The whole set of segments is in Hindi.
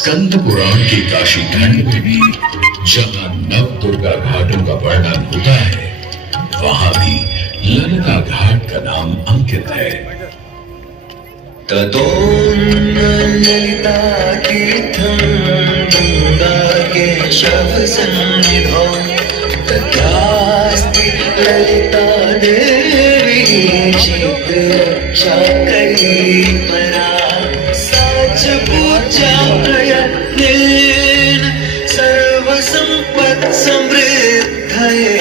स्कंद पुराण के काशी खंड में भी जहां नव दुर्गा घाटों का वर्णन होता है, वहां भी ललिता घाट का नाम अंकित है। ललिता तीर्थम गंगा केशव सन्निधौ तत्रास्ति ललिता देवी क्षेत्ररक्षाकरी परा साच पूजा प्रयत्नेन सर्वसम्पत् समृद्धये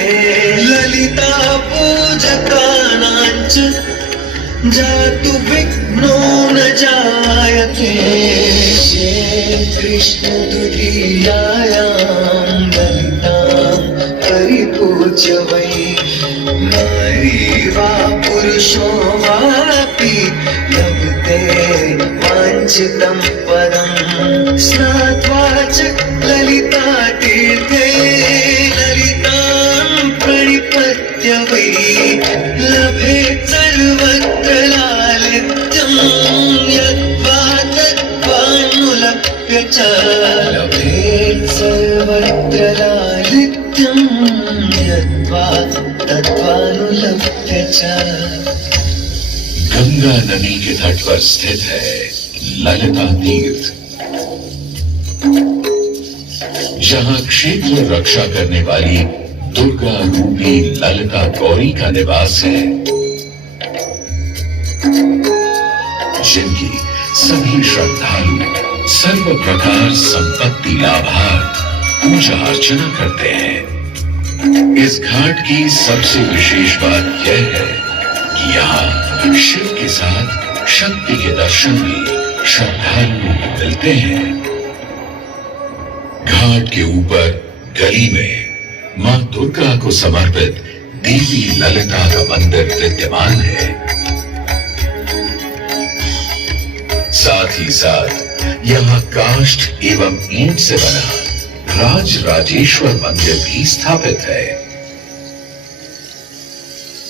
ललिता पूजकानां च जातु विघ्नो न जायते। कृष्ण तुरीयायां ललितां परिपूज्य वै नारी वा पुरुषो वापि लभते वाञ्छितं पदं स्नात्वा च ललिता तीर्थे ललितां प्रणिपत्य वै लभेत् सर्वत्र लालित्यं यद्वा तद्वानुलभ्य च लभेत् सर्वत्र लालित्यं यद्वा तद्वानुलभ्य च। गंगा नदी के तट पर स्थित है ललिता तीर्थ, जहां क्षेत्र रक्षा करने वाली दुर्गा रूपी ललिता गौरी का निवास है, जिनकी सभी श्रद्धालु सर्व प्रकार संपत्ति लाभार्थ पूजा अर्चना करते हैं। इस घाट की सबसे विशेष बात यह है कि यहाँ शिव के साथ शक्ति के दर्शन भी श्रद्धालुओं को मिलते हैं। घाट के ऊपर गली में मां दुर्गा को समर्पित देवी ललिता का मंदिर विद्यमान है। साथ ही साथ यहाँ काष्ठ एवं ईंट से बना राज राजेश्वर मंदिर भी स्थापित है।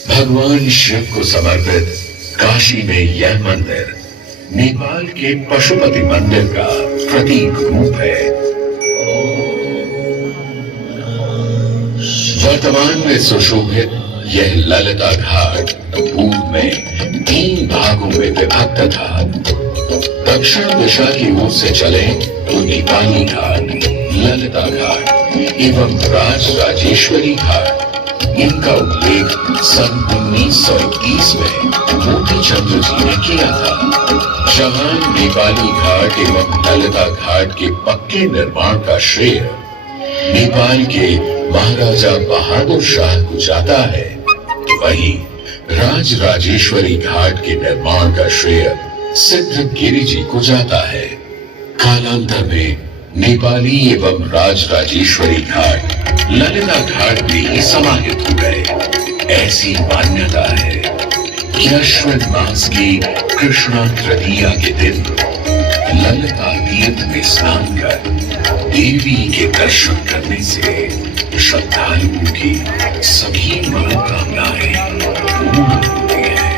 भगवान शिव को समर्पित काशी में यह मंदिर नेपाल के पशुपति मंदिर का प्रतीक रूप है। वर्तमान में सुशोभित यह ललिता घाट पूर्व में 3 भागों में विभक्त था। दक्षिण दिशा की ओर से चले तो नेपाली घाट, ललिता घाट एवं राज राजेश्वरी घाट। इनका उल्लेख सन 1931 में मोती चंद्र जी ने किया था, जहां नेपाली घाट एवं ललिता घाट के पक्के निर्माण का श्रेय नेपाल के महाराजा बहादुर शाह को जाता है, तो वहीं राज राजेश्वरी घाट के निर्माण का श्रेय सिद्ध गिरि जी को जाता है। कालांतर में नेपाली एवं राज राजेश्वरी घाट ललिता घाट में ही समाहित हो गए। ऐसी मान्यता है कि अश्विन मास की कृष्णा तृतीया के दिन ललिता तीर्थ में स्नान कर देवी के दर्शन करने से श्रद्धालुओं की सभी मनोकामनाएं पूर्ण होती हैं।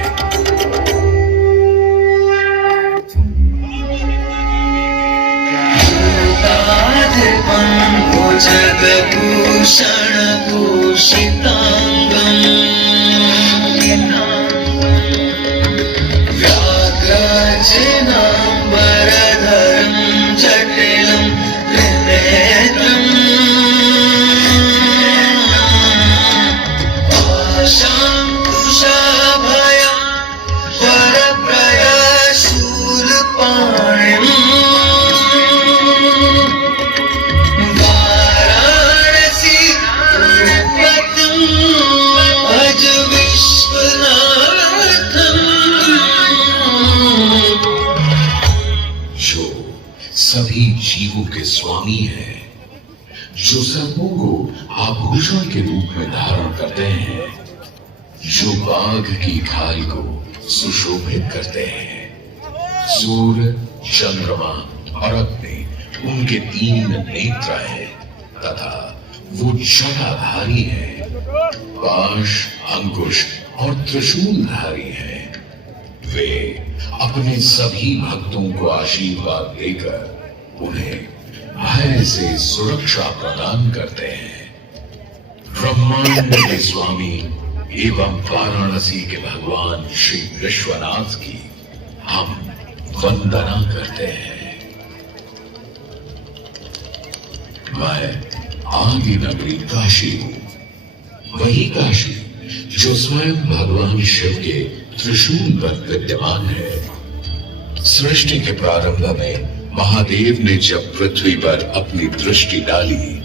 जगभूषण भूषितांगम् व्याघ्राजिनाम्बरधरं जटिलं त्रिनेत्रम् पाशाङ्कुशाभयं वरप्रयाशूलपाणिम् सभी जीवों के स्वामी हैं, जो सर्पों को आभूषण के रूप में धारण करते हैं, जो बाघ की खाल को सुशोभित करते हैं। सूर्य, चंद्रमा और अग्नि उनके 3 नेत्र हैं तथा वो जटाधारी हैं, पाश, अंकुश और त्रिशूलधारी हैं। वे अपने सभी भक्तों को आशीर्वाद देकर उन्हें भय से सुरक्षा प्रदान करते हैं। ब्रह्मांड के स्वामी एवं वाराणसी के भगवान श्री विश्वनाथ की हम वंदना करते हैं। मैं आदि नगरी काशी हूं, वही काशी जो स्वयं भगवान शिव के त्रिशूल पर विद्यमान है। सृष्टि के प्रारंभ में महादेव ने जब पृथ्वी पर अपनी दृष्टि डाली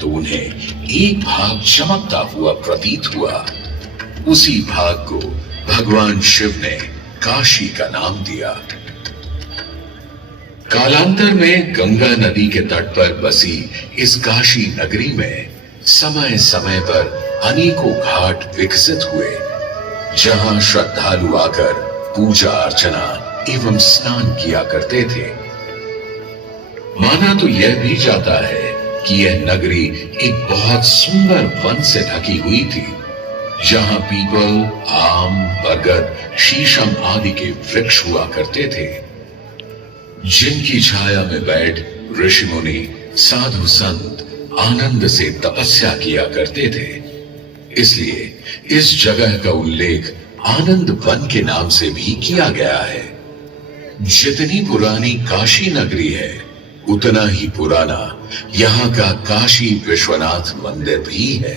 तो उन्हें एक भाग चमकता हुआ प्रतीत हुआ। उसी भाग को भगवान शिव ने काशी का नाम दिया। कालांतर में गंगा नदी के तट पर बसी इस काशी नगरी में समय समय पर अनेकों घाट विकसित हुए, जहां श्रद्धालु आकर पूजा अर्चना एवं स्नान किया करते थे। माना तो यह भी जाता है कि यह नगरी एक बहुत सुंदर वन से ढकी हुई थी, जहां पीपल, आम, बरगद, शीशम आदि के वृक्ष हुआ करते थे, जिनकी छाया में बैठ ऋषि मुनि, साधु संत आनंद से तपस्या किया करते थे। इसलिए इस जगह का उल्लेख आनंद वन के नाम से भी किया गया है। जितनी पुरानी काशी नगरी है, उतना ही पुराना यहाँ का काशी विश्वनाथ मंदिर भी है।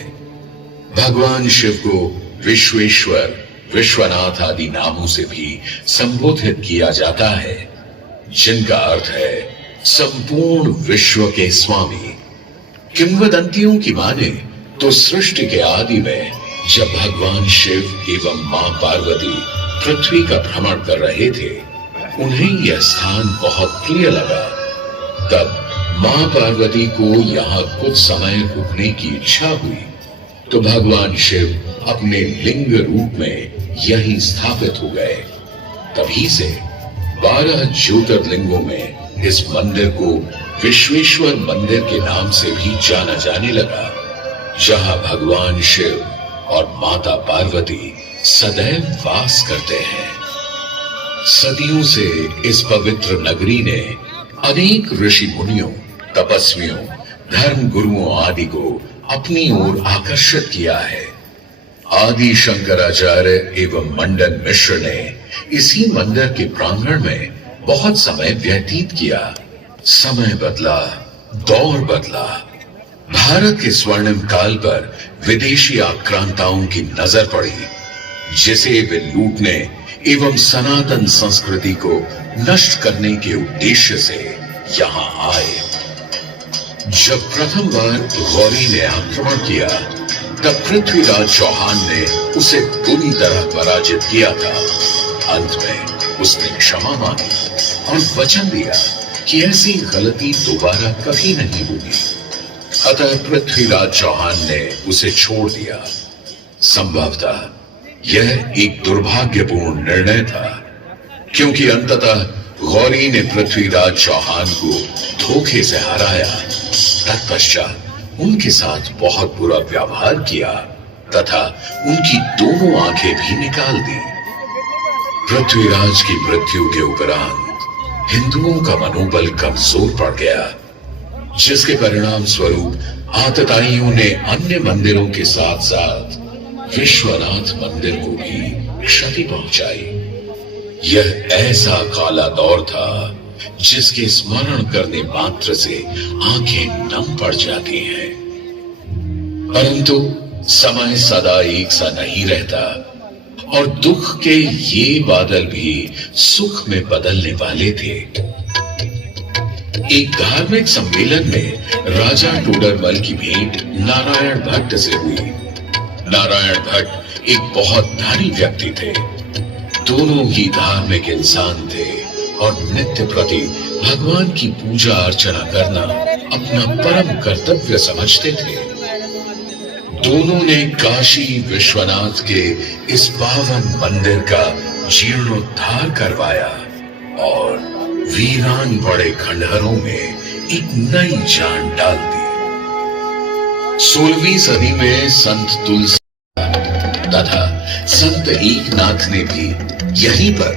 भगवान शिव को विश्वेश्वर, विश्वनाथ आदि नामों से भी संबोधित किया जाता है, जिनका अर्थ है संपूर्ण विश्व के स्वामी। किंवदंतियों की माने तो सृष्टि के आदि में जब भगवान शिव एवं मां पार्वती पृथ्वी का भ्रमण कर रहे थे, उन्हें यह स्थान बहुत प्रिय लगा। तब मां पार्वती को यहाँ कुछ समय रुकने की इच्छा हुई, तो भगवान शिव अपने लिंग रूप में यहीं स्थापित हो गए। तभी से 12 ज्योतिर्लिंगों में इस मंदिर को विश्वेश्वर मंदिर के नाम से भी जाना जाने लगा, जहां भगवान शिव और माता पार्वती सदैव वास करते हैं। सदियों से इस पवित्र नगरी ने अनेक ऋषि मुनियों, तपस्वियों, धर्म गुरुओं आदि को अपनी ओर आकर्षित किया है। आदि शंकराचार्य एवं मंडन मिश्र ने इसी मंदिर के प्रांगण में बहुत समय व्यतीत किया। समय बदला, दौर बदला। भारत के स्वर्णिम काल पर विदेशी आक्रांताओं की नजर पड़ी, जिसे वे लूटने एवं सनातन संस्कृति को नष्ट करने के उद्देश्य से यहाँ आए। जब प्रथम बार गौरी ने आक्रमण किया, तब पृथ्वीराज चौहान ने उसे बुरी तरह पराजित किया था। अंत में उसने क्षमा मांगी और वचन दिया कि ऐसी गलती दोबारा कभी नहीं होगी। अतः पृथ्वीराज चौहान ने उसे छोड़ दिया। संभवतः यह एक दुर्भाग्यपूर्ण निर्णय था, क्योंकि अंततः गौरी ने पृथ्वीराज चौहान को धोखे से हराया। तत्पश्चात उनके साथ बहुत बुरा व्यवहार किया तथा उनकी दोनों आंखें भी निकाल दी। पृथ्वीराज की मृत्यु के उपरांत हिंदुओं का मनोबल कमजोर पड़ गया, जिसके परिणाम स्वरूप आतताइयों ने अन्य मंदिरों के साथ साथ विश्वनाथ मंदिर को भी क्षति पहुंचाई। यह ऐसा काला दौर था जिसके स्मरण करने मात्र से आंखें नम पड़ जाती हैं। परंतु समय सदा एक सा नहीं रहता और दुख के ये बादल भी सुख में बदलने वाले थे। एक धार्मिक सम्मेलन में राजा टोडरमल की भेंट नारायण भट्ट से हुई। नारायण भट्ट एक बहुत धनी व्यक्ति थे। दोनों ही धार्मिक इंसान थे और नित्य प्रति भगवान की पूजा अर्चना करना अपना परम कर्तव्य समझते थे। दोनों ने काशी विश्वनाथ के इस पावन मंदिर का जीर्णोद्धार करवाया और वीरान पड़े खंडहरों में एक नई जान डाल दी। 16वीं सदी में संत तुलसी तथा संत एकनाथ ने भी यहीं पर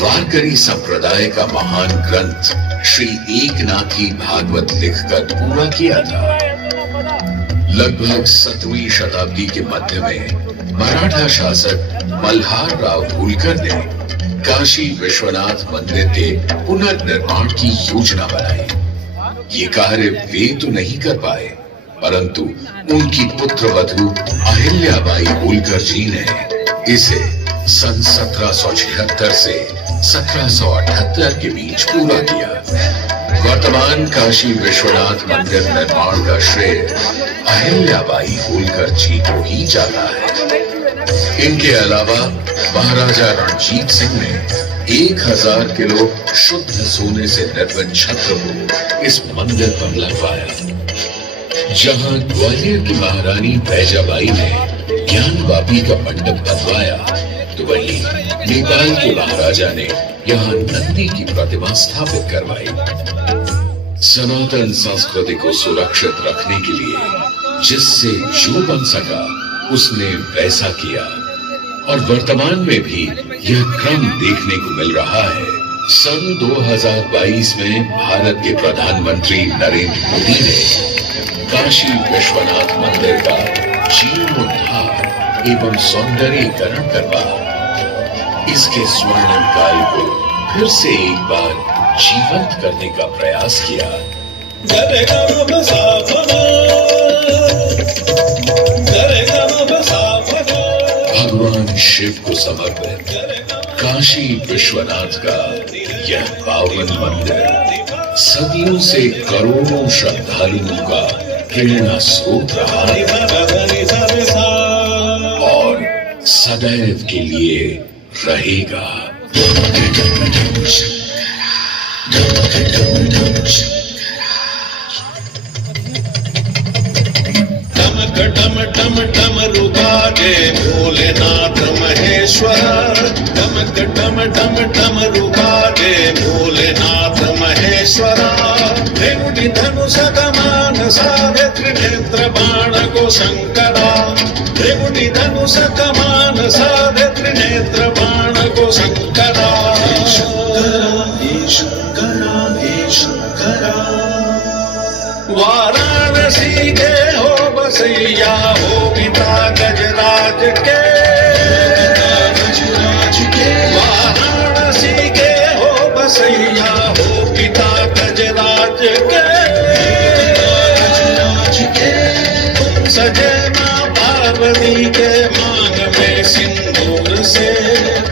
वारकरी संप्रदाय का महान ग्रंथ श्री एकनाथी भागवत लिखकर पूरा किया था। लगभग 7वीं शताब्दी के मध्य में मराठा शासक मल्हार राव होलकर ने काशी विश्वनाथ मंदिर के पुनर्निर्माण की योजना बनाई। ये कार्य वे तो नहीं कर पाए, परंतु उनकी पुत्रवधू अहिल्याबाई होलकर जी ने इसे सन 1776 से 1778 के बीच पूरा किया। वर्तमान काशी विश्वनाथ मंदिर निर्माण का श्रेय अहिल्याबाई होलकर जी को ही जाता है। इनके अलावा महाराजा रणजीत सिंह ने 1000 किलो शुद्ध सोने से निर्मित छत्र को इस मंदिर पर लगवाया। जहां ग्वालियर की महारानी बैजाबाई ने ज्ञानवापी का मंडप बनवाया, तो वहीं नेपाल के महाराजा ने यहाँ नंदी की प्रतिमा स्थापित करवाई। सनातन संस्कृति को सुरक्षित रखने के लिए जिससे जो बन सका उसने वैसा किया, और वर्तमान में भी यह क्रम देखने को मिल रहा है। सन 2022 में भारत के प्रधानमंत्री नरेंद्र मोदी ने काशी विश्वनाथ मंदिर का जीर्णोद्धार एवं सौंदर्यीकरण करवा इसके स्वर्णिम काल को फिर से एक बार जीवंत करने का प्रयास किया। भगवान शिव को समर्पित काशी विश्वनाथ का यह पावन मंदिर सदियों से करोड़ों श्रद्धालुओं का प्रेरणा स्रोत रहा है और सदैव के लिए रहेगा। टम टम टम रुका दे भोलेनाथ महेश्वर। टमक टम टम टम रुका दे भोलेनाथ महेश्वर। रेवटी धनुष कमान साधे त्रिनेत्र बाण को शंकरा। रेवटी धनुष कमान साधे त्रिनेत्र बाण को शंकरा। शंकरा शंकरा वाराणसी के हो बसैया हो पिता गजराज के। वाराणसी के हो बसैया हो पिता गजराज के। तुम सजे मां पार्वती के मांग में सिंदूर से।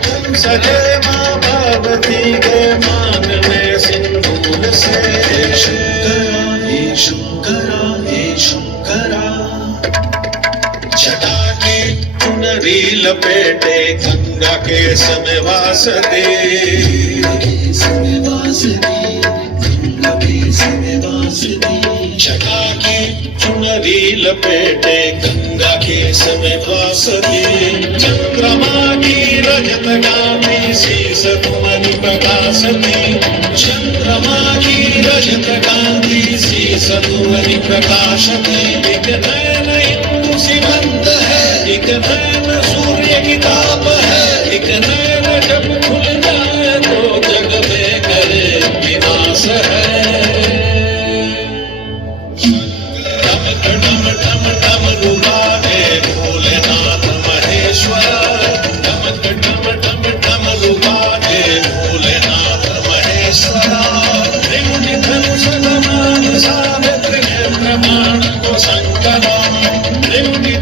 तुम सजे मां पार्वती के मांग में सिंदूर से। शंकरा शंकरा जटा की चुनरी लपेटे गंगा के समय वास दे। जटा की चुनरी लपेटे गंगा के समय वास दे। चंद्रमा की रजत गामी शीस तुमनि प्रकाशती। चंद्रमा की रजत गामी शीस तुमनि प्रकाशती। एक नैन इंदु सीमंत है, एक नैन सूर्य की ताप है। एक नैन जब खुल जाए तो जग में करे विनाश है। टम टम टम रुका दे भोलेनाथ महेश्वर। टमक टम टम टम रुका दे भोलेनाथ महेश्वर। रेवटी धनुष कमान साधे त्रिनेत्र बाण को शंकरा। रेवटी